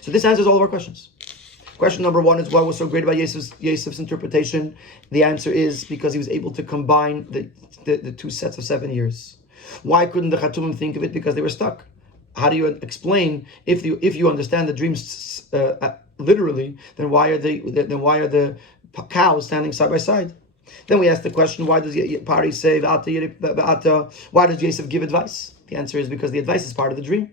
So this answers all of our questions. Question number 1 is what was so great about Yosef's interpretation? The answer is because he was able to combine the 2 sets of 7 years. Why couldn't the Chatumim think of it? Because they were stuck. How do you explain if you understand the dreams literally? Then why are the cows standing side by side? Then we ask the question: why does Pari say why does Yosef give advice? The answer is because the advice is part of the dream.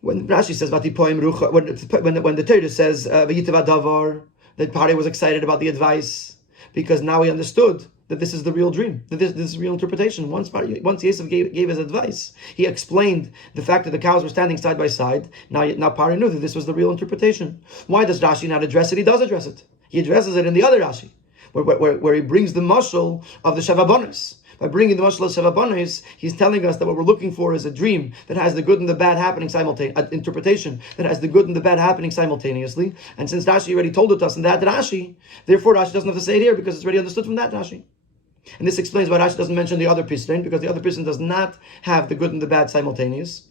When Rashi says when the Torah says that Pari was excited about the advice because now he understood that this is the real dream, that this is real interpretation. Once Yosef gave his advice, he explained the fact that the cows were standing side by side. Now Pari knew that this was the real interpretation. Why does Rashi not address it? He does address it. He addresses it in the other Rashi, where he brings the mashal of the Shavabonis. By bringing the mashal of Shavabonis, he's telling us that what we're looking for is a dream that has the good and the bad happening simultaneously, interpretation that has the good and the bad happening simultaneously. And since Rashi already told it to us in that Rashi, therefore Rashi doesn't have to say it here because it's already understood from that Rashi. And this explains why Rashi doesn't mention the other piston, because the other piston does not have the good and the bad simultaneous.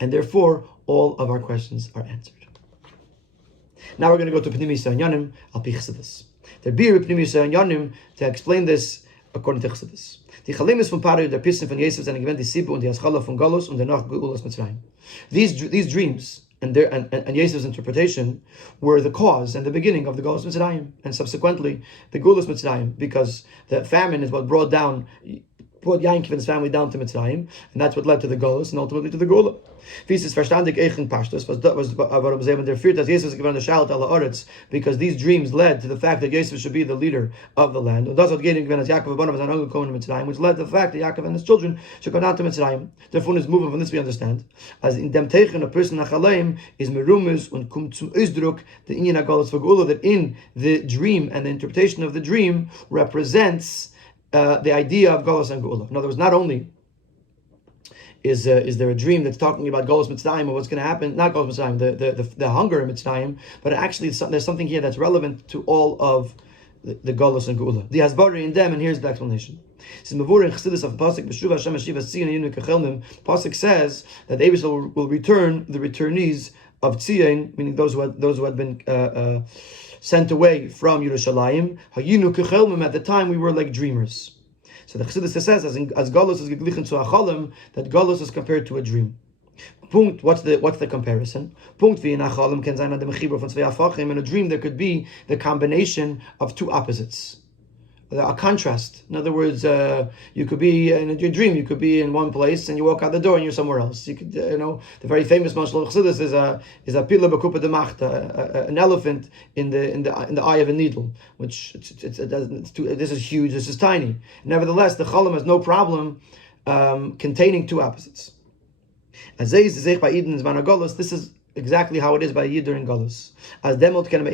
And therefore, all of our questions are answered. Now we're going to go to Pnimi Yannim al pi Chassidus. There be Pnimi Yannim to explain this according to Chassidus. Die Chalimis von Pari, der Pissen von Yosef, sind gewähnt die Sibbe und die Aschala von Galus und danach Geulas Mitzrayim. These dreams and Yosef's interpretation were the cause and the beginning of the Geulas Mitzrayim, and subsequently the Geulas Mitzrayim, because the famine is what brought Yaakov and his family down to Mitzrayim, and that's what led to the Geulas and ultimately to the Geula. Dies ist verstandig eichen Pashtus, warum sie haben erführt, dass Jesus gewann der Shalat ala Oretz, because these dreams led to the fact that Yosef should be the leader of the land. Und das hat gehen gewann, als Yaakov Abonam was angekommen in Mitzrayim, which led to the fact that Yaakov and his children should go down to Mitzrayim. Therefore, is moving from this we understand, as in dem Teichen a person nach Aleim is merumus und kommt zum Ausdruck the Inyan HaGolos v'Geula, that in the dream and the interpretation of the dream represents the idea of Golos and Geula. In other words, not only is there a dream that's talking about Golos Mitzrayim or what's going to happen, not Golos Mitzrayim, the hunger in Mitzrayim, but actually there's something here that's relevant to all of the Golos and Geula. The Hasbari in them, and here's the explanation. Pasuk says that Abishal will return the returnees of Tzion, meaning those who had been sent away from Yerushalayim. Hayinu kechelmim, at the time we were like dreamers. So the Chassidus says, as Galus is geglichen to Achalim, that Galus is compared to a dream. Punkt, what's the comparison? Punkt wie in Achalim ken sein an dem Chibur von zwei Afachim. In a dream there could be the combination of 2 opposites. a contrast. In other words, you could be in your dream. You could be in one place, and you walk out the door, and you're somewhere else. You could, the very famous Mashal Chassidus is a pila b'kupa de machta, an elephant in the eye of a needle. Which this is huge. This is tiny. Nevertheless, the Cholam has no problem containing two opposites. This is exactly how it is by Yid during Galus. As demot can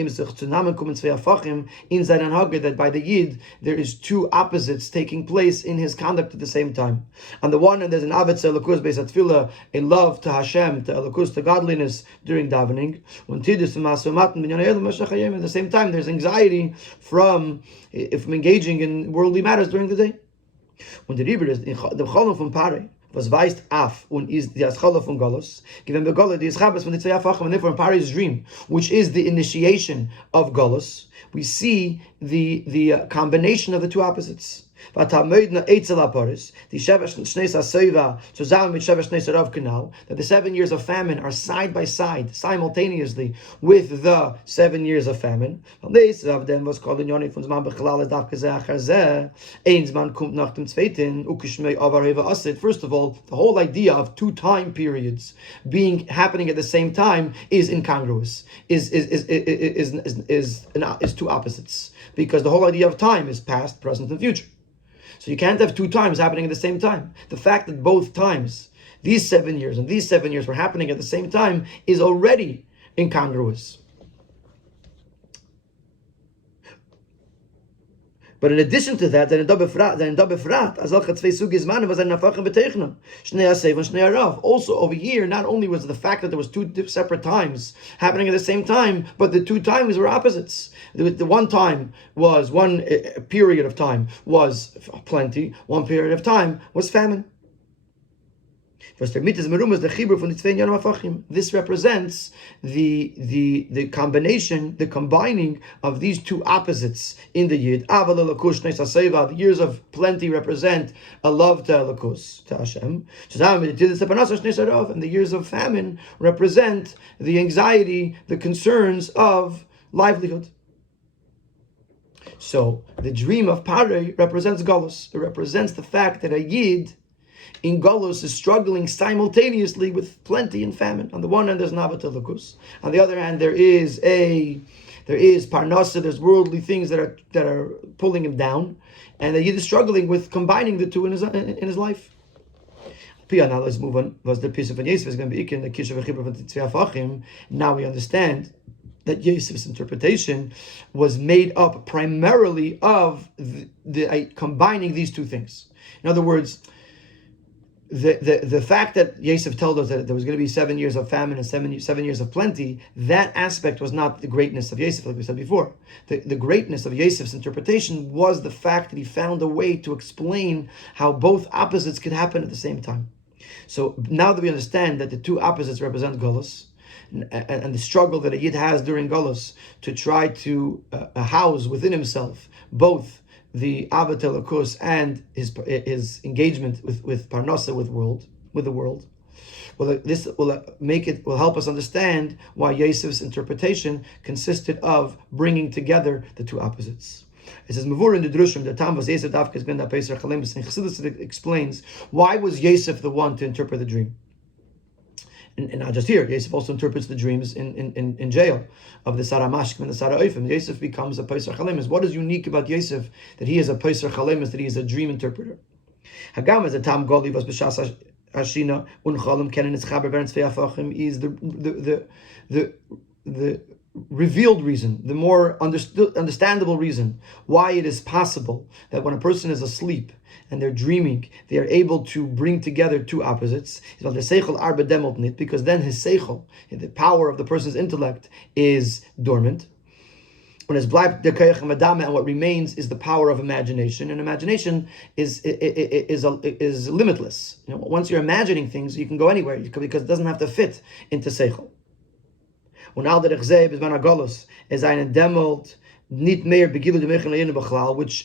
that by the Yid there is two opposites taking place in his conduct at the same time. On the one hand, there's an avetz elokus beis tefillah, a love to Hashem, to elokus, to godliness during davening. At the same time, there's anxiety from engaging in worldly matters during the day. When the Rebbe is the Cholon from Pare, was weist af und is die Aschala von Galus, given the Galus, die Schabes von the Zwei Afachim, and therefore in Pare's dream, which is the initiation of Galus, we see the combination of the two opposites. That the 7 years of famine are side by side, simultaneously, with the 7 years of famine. First of all, the whole idea of two time periods happening at the same time is incongruous, is two opposites, because the whole idea of time is past, present, and future. So you can't have two times happening at the same time. The fact that both times, these 7 years and these 7 years were happening at the same time, is already incongruous. But in addition to that, also over here, not only was the fact that there was two separate times happening at the same time, but the two times were opposites. The one time was one period of time was plenty, one period of time was famine. This represents the combination, the combining of these two opposites in the Yid. The years of plenty represent a love to Elokus, to Hashem. And the years of famine represent the anxiety, the concerns of livelihood. So the dream of Pare represents Galus. It represents the fact that a Yid in Galus is struggling simultaneously with plenty and famine. On the one hand, there's Navat Elokus. On the other hand, there is Parnasa, there's worldly things that are pulling him down, and the Yid is struggling with combining the two in his life. Now let's move on. Was the piece of Yosef is going to be in the Kishav Chibur of the Tzvi Afachim. Now we understand that Yosef's interpretation was made up primarily of the combining these two things. In other words, the fact that Yosef told us that there was going to be 7 years of famine and seven years of plenty, that aspect was not the greatness of Yosef, like we said before. The greatness of Yosef's interpretation was the fact that he found a way to explain how both opposites could happen at the same time. So now that we understand that the two opposites represent Golus, and the struggle that a Yid has during Golus to try to house within himself both the Avat Elokus and his engagement with Parnasa, with the world. Well, this will help us understand why Yosef's interpretation consisted of bringing together the two opposites. It says, Mavur in the Drushim, the Tam was Yosef Dafkas ben Pesach Chalemus, and Chassidus explains why was Yosef the one to interpret the dream. And not just here, Yosef also interprets the dreams in jail of the Sarah Mashkim and the Sarah Oifim. Yosef becomes a Pesach Chalemus. What is unique about Yosef that he is a Pesach Chalemus, that he is a dream interpreter? Hagam is a Tam Goli was B'shas Hashina Uncholim Kenan Itzchaber Beren Tzvei Afachim is the revealed reason, the more understandable reason why it is possible that when a person is asleep and they're dreaming, they are able to bring together two opposites. Because then his seichel, the power of the person's intellect, is dormant. And what remains is the power of imagination, and imagination is limitless. Once you're imagining things, you can go anywhere because it doesn't have to fit into seichel. Which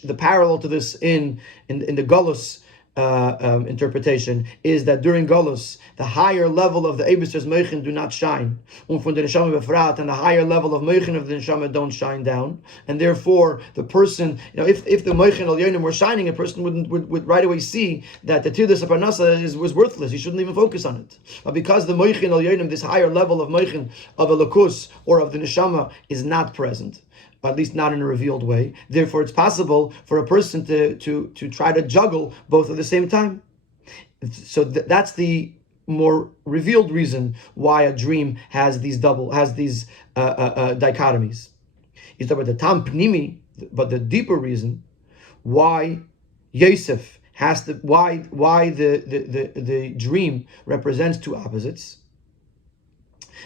the parallel to this in the Golus interpretation is that during Golus, the higher level of the Eibuster's Meichen do not shine. From the Neshama Befrat, and the higher level of Meichen of the Neshama don't shine down. And therefore, the person, if the Meichen al Yonim were shining, a person would right away see that the Tirdas Parnasa was worthless. He shouldn't even focus on it. But because the Meichen al Yonim, this higher level of Meichen of a Lakus or of the Neshama, is not present, at least not in a revealed way. Therefore, it's possible for a person to try to juggle both at the same time. So that's the more revealed reason why a dream has these dichotomies. It's about the tam pnimi, but the deeper reason why Yosef has to why the dream represents two opposites.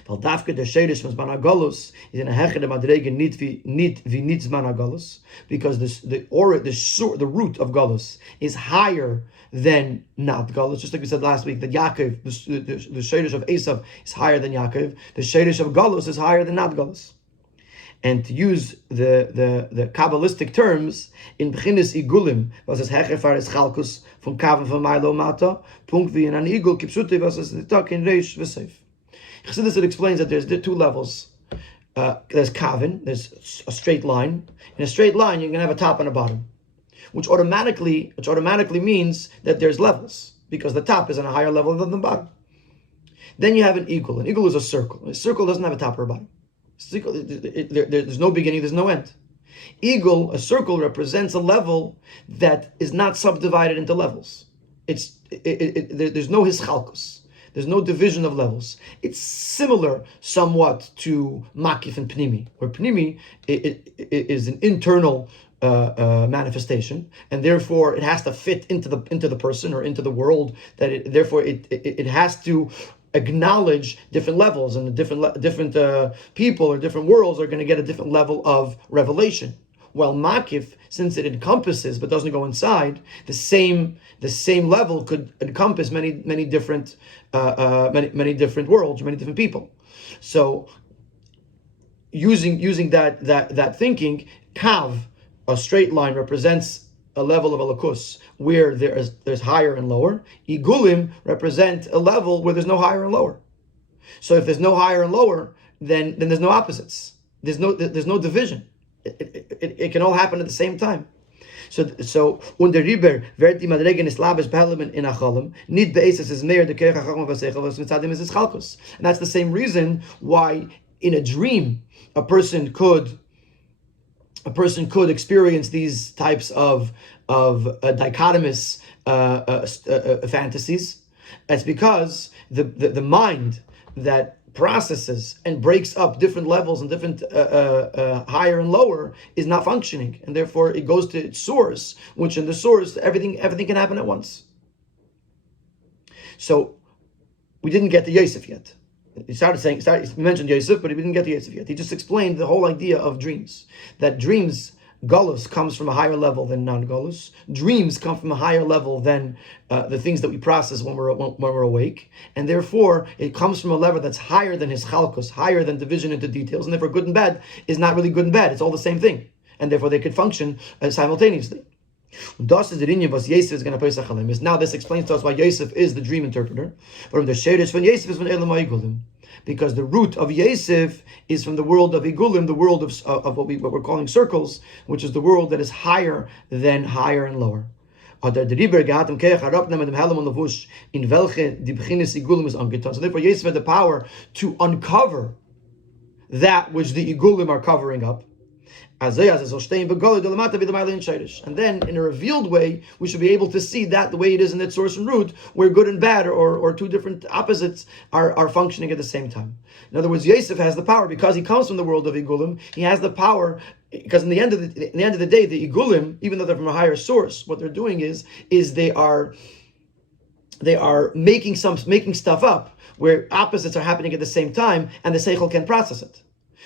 Weil dafke der Sheidish von Zman HaGolus is in a hechere madrege nit vi Zman HaGolus, because the root of Golus is higher than not Golus. Just like we said last week, that Yaakov, the Sheidish of Esav is higher than Yaakov. The Sheidish of Golus is higher than not Golus. And to use the Kabbalistic terms, in B'chinis Igulim, was es hecher fares Chalkus von Kaven von Milo Mata, Punkt wie in an Igul, Kipsute, was es Nitak in Reish V'Seif. Chassidus, it explains that there's two levels. There's kavin, there's a straight line. In a straight line, you're going to have a top and a bottom, which automatically means that there's levels, because the top is on a higher level than the bottom. Then you have an eagle. An eagle is a circle. A circle doesn't have a top or a bottom. There's no beginning, there's no end. A circle represents a level that is not subdivided into levels. There's no hischalkus. There's no division of levels. It's similar somewhat to Makif and Pnimi, where Pnimi it is an internal manifestation, and therefore it has to fit into the person or into the world. Therefore it has to acknowledge different levels, and different people or different worlds are going to get a different level of revelation. While Makif, since it encompasses but doesn't go inside, the same level could encompass many different worlds, many different people. So using that thinking, Kav, a straight line, represents a level of alakus where there's higher and lower. Igulim represent a level where there's no higher and lower. So if there's no higher and lower, then there's no opposites. There's no division. It can all happen at the same time. So under Riber wird die Madregen is labes behelmen in Achalim, nit beises is mehr the Kirche Chacham v'Seichel was mitzadim is Chalkus. And that's the same reason why in a dream a person could experience these types of dichotomous fantasies. That's because the mind that processes and breaks up different levels and different higher and lower is not functioning, and therefore it goes to its source, which in the source everything can happen at once. So we didn't get to Yosef yet. He mentioned Yosef, but he didn't get to Yosef yet. He just explained the whole idea of dreams, that dreams, Golus comes from a higher level than non-Golus. Dreams come from a higher level than the things that we process when we're awake, and therefore it comes from a level that's higher than his chalkus, higher than division into details, and therefore good and bad is not really good and bad. It's all the same thing, and therefore they could function simultaneously. Das is the Rinyan was Yosef is going to place a. Now this explains to us why Yosef is the dream interpreter. But the Sheidish from Yosef is from Elam HaIgulim, because the root of Yosef is from the world of Igulim, the world of what we're calling circles, which is the world that is higher than higher and lower. So therefore Yosef had the power to uncover that which the Igulim are covering up. And then in a revealed way, we should be able to see that the way it is in its source and root, where good and bad or two different opposites are functioning at the same time. In other words, Yosef has the power, because he comes from the world of Igulim. He has the power, because in the end of the day, the Igulim, even though they're from a higher source, what they're doing is they are making stuff up where opposites are happening at the same time, and the Seichel can process it.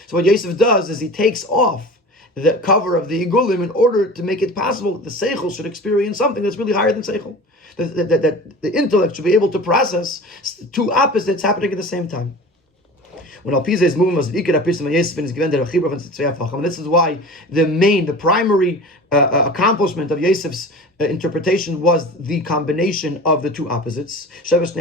So what Yosef does is he takes off the cover of the Igulim in order to make it possible that the Seichel should experience something that's really higher than Seichel. That the intellect should be able to process two opposites happening at the same time. When Al Pisa is moving, and this is why the primary accomplishment of Yosef's interpretation was the combination of the two opposites. Because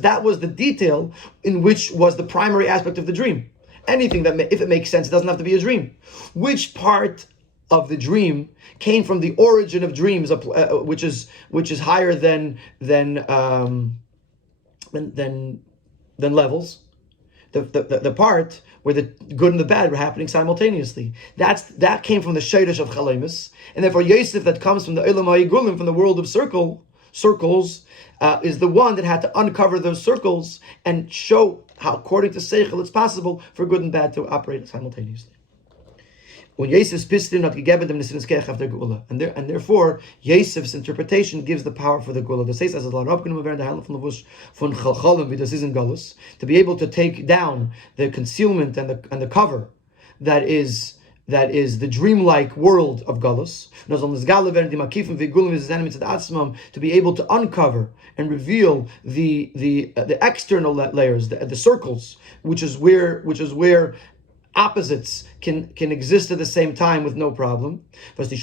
that was the detail in which was the primary aspect of the dream. Anything that, if it makes sense, it doesn't have to be a dream. Which part of the dream came from the origin of dreams, which is higher than levels. The part where the good and the bad were happening simultaneously. That came from the shayrish of Chalemus, and therefore Yosef, that comes from the Olam HaYigulim, from the world of circles, is the one that had to uncover those circles and show how, according to Seichel, it's possible for good and bad to operate simultaneously. When Yosef's pistin not gegeben dem nesinskeach of the Geula, and therefore Yosef's interpretation gives the power for the Geula. The says as a lot of the handle from the bush von Chalcholim with the season Galus, to be able to take down the concealment and the cover that is the dreamlike world of Galus, to be able to uncover and reveal the external layers, the circles, which is where opposites can exist at the same time with no problem. Which the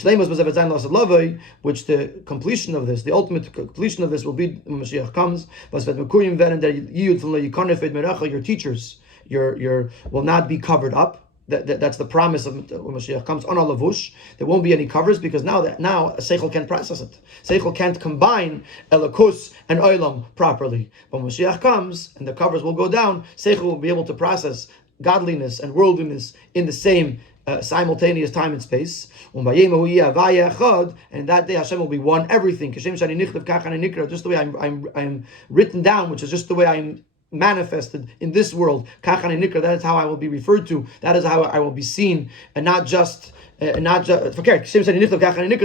completion of this, the ultimate completion of this, will be when Mashiach comes. Your teachers, your will not be covered up. That's the promise of when Mashiach comes. On alavush, there won't be any covers, because now Seichel can't process it. Seichel can't combine Elokus and Olam properly. But when Mashiach comes and the covers will go down, Seichel will be able to process godliness and worldliness in the same simultaneous time and space. And that day Hashem will be one everything. Just the way I'm written down, which is just the way I'm manifested in this world. That is how I will be referred to. That is how I will be seen, and not just the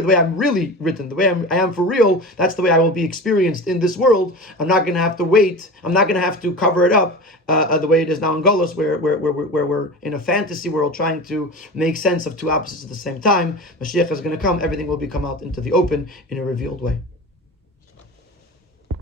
way I'm really written, the way I am for real. That's the way I will be experienced in this world. I'm not going to have to wait. I'm not going to have to cover it up the way it is now in Golos, where we're in a fantasy world trying to make sense of two opposites at the same time. Mashiach is going to come. Everything will come out into the open in a revealed way.